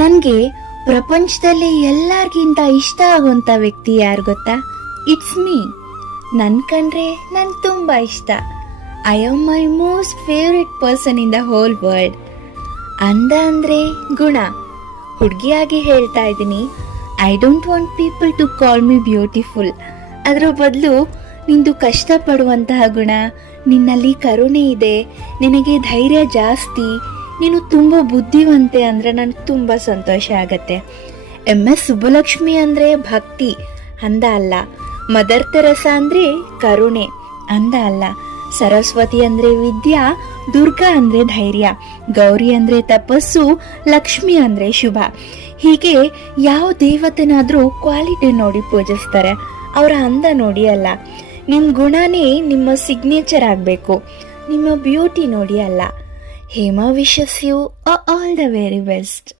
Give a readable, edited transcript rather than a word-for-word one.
ನನಗೆ ಪ್ರಪಂಚದಲ್ಲಿ ಎಲ್ಲರಿಗಿಂತ ಇಷ್ಟ ಆಗುವಂತ ವ್ಯಕ್ತಿ ಯಾರು ಗೊತ್ತಾ? It's me. ನನ್ ಕಂಡ್ರೆ ನಂಗೆ ತುಂಬಾ ಇಷ್ಟ. I am my most favourite person in the whole world. ಅಂದ ಅಂದ್ರೆ ಗುಣ. ಹುಡುಗಿಯಾಗಿ ಹೇಳ್ತಾ ಇದ್ದೀನಿ, I don't want people to call me beautiful. ಅದರ ಬದಲು ನಿಂದು ಕಷ್ಟಪಡುವಂತಹ ಗುಣ, ನಿನ್ನಲ್ಲಿ ಕರುಣೆ ಇದೆ, ನಿನಗೆ ಧೈರ್ಯ ಜಾಸ್ತಿ, ನೀನು ತುಂಬ ಬುದ್ಧಿವಂತೆ ಅಂದರೆ ನನಗೆ ತುಂಬ ಸಂತೋಷ ಆಗತ್ತೆ. MS ಸುಬ್ಬಲಕ್ಷ್ಮಿ ಅಂದರೆ ಭಕ್ತಿ ಅಂದ ಅಲ್ಲ. ಮದರ್ ತೆರೇಸಾ ಅಂದರೆ ಕರುಣೆ ಅಂದ ಅಲ್ಲ. ಸರಸ್ವತಿ ಅಂದರೆ ವಿದ್ಯಾ, ದುರ್ಗಾ ಅಂದರೆ ಧೈರ್ಯ, ಗೌರಿ ಅಂದರೆ ತಪಸ್ಸು, ಲಕ್ಷ್ಮಿ ಅಂದರೆ ಶುಭ. ಹೀಗೆ ಯಾವ ದೇವತೆನಾದರೂ ಕ್ವಾಲಿಟಿ ನೋಡಿ ಪೂಜಿಸ್ತಾರೆ, ಅವರ ಅಂದ ನೋಡಿ ಅಲ್ಲ. ನಿಮ್ಮ ಗುಣನೇ ನಿಮ್ಮ ಸಿಗ್ನೇಚರ್ ಆಗಬೇಕು, ನಿಮ್ಮ ಬ್ಯೂಟಿ ನೋಡಿ ಅಲ್ಲ. Hema wishes you all the very best.